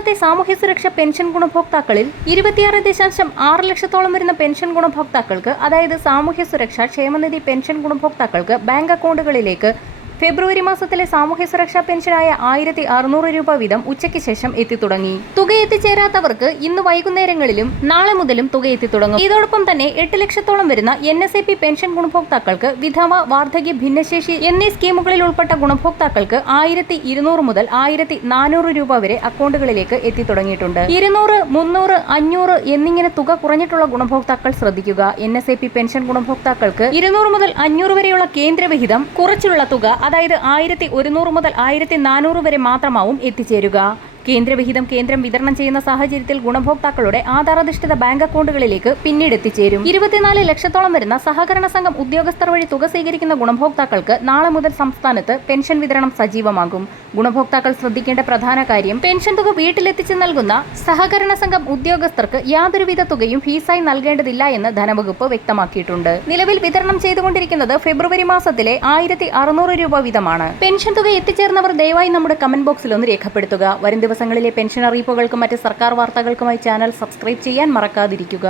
സംസ്ഥാനത്തെ സാമൂഹ്യ സുരക്ഷാ പെൻഷൻ ഗുണഭോക്താക്കളിൽ 26.6 ലക്ഷത്തോളം വരുന്ന പെൻഷൻ ഗുണഭോക്താക്കൾക്ക്, അതായത് സാമൂഹ്യ സുരക്ഷാ ക്ഷേമനിധി പെൻഷൻ ഗുണഭോക്താക്കൾക്ക് ബാങ്ക് അക്കൗണ്ടുകളിലേക്ക് ഫെബ്രുവരി മാസത്തിലെ സാമൂഹ്യ സുരക്ഷാ പെൻഷനായ 1600 രൂപ വീതം ഉച്ചയ്ക്ക് ശേഷം എത്തിത്തുടങ്ങി. തുക എത്തിച്ചേരാത്തവർക്ക് ഇന്ന് വൈകുന്നേരങ്ങളിലും നാളെ മുതലും തുക എത്തിത്തുടങ്ങും. ഇതോടൊപ്പം തന്നെ 8 ലക്ഷത്തോളം വരുന്ന NSAP പെൻഷൻ ഗുണഭോക്താക്കൾക്ക് വിധവ, വാർദ്ധക്യ, ഭിന്നശേഷി എന്നീ സ്കീമുകളിൽ ഉൾപ്പെട്ട ഗുണഭോക്താക്കൾക്ക് 1200 മുതൽ 1400 രൂപ വരെ അക്കൗണ്ടുകളിലേക്ക് എത്തിത്തുടങ്ങിയിട്ടുണ്ട്. 200, 300, 500 എന്നിങ്ങനെ തുക കുറഞ്ഞിട്ടുള്ള ഗുണഭോക്താക്കൾ ശ്രദ്ധിക്കുക. NSAP പെൻഷൻ ഗുണഭോക്താക്കൾക്ക് 200 മുതൽ 500 വരെയുള്ള കേന്ദ്രവിഹിതം കുറച്ചുള്ള തുക, അതായത് 1100 മുതൽ 1400 വരെ മാത്രമാവും എത്തിച്ചേരുക. കേന്ദ്രവിഹിതം കേന്ദ്രം വിതരണം ചെയ്യുന്ന സാഹചര്യത്തിൽ ഗുണഭോക്താക്കളുടെ ആധാറാധിഷ്ഠിത ബാങ്ക് അക്കൗണ്ടുകളിലേക്ക് പിന്നീട് എത്തിച്ചേരും. 24 ലക്ഷത്തോളം വരുന്ന സഹകരണ സംഘം ഉദ്യോഗസ്ഥർ വഴി തുക സ്വീകരിക്കുന്ന ഗുണഭോക്താക്കൾക്ക് നാളെ മുതൽ സംസ്ഥാനത്ത് പെൻഷൻ വിതരണം സജീവമാകും. ഗുണഭോക്താക്കൾ ശ്രദ്ധിക്കേണ്ട പ്രധാന കാര്യം, പെൻഷൻ തുക വീട്ടിലെത്തിച്ച് നൽകുന്ന സഹകരണ സംഘം ഉദ്യോഗസ്ഥർക്ക് യാതൊരുവിധ തുകയും ഫീസായി നൽകേണ്ടതില്ല എന്ന് ധനവകുപ്പ് വ്യക്തമാക്കിയിട്ടുണ്ട്. നിലവിൽ വിതരണം ചെയ്തുകൊണ്ടിരിക്കുന്നത് ഫെബ്രുവരി മാസത്തിലെ 1600 രൂപ വീതമാണ്. പെൻഷൻ തുക എത്തിച്ചേർന്നവർ ദയവായി നമ്മുടെ കമന്റ് ബോക്സിൽ ഒന്ന് രേഖപ്പെടുത്തുക. വരും ദിവസങ്ങളിലെ പെൻഷൻ അറിയിപ്പുകൾക്കും മറ്റ് സർക്കാർ വാർത്തകൾക്കുമായി ചാനൽ സബ്സ്ക്രൈബ് ചെയ്യാൻ മറക്കാതിരിക്കുക.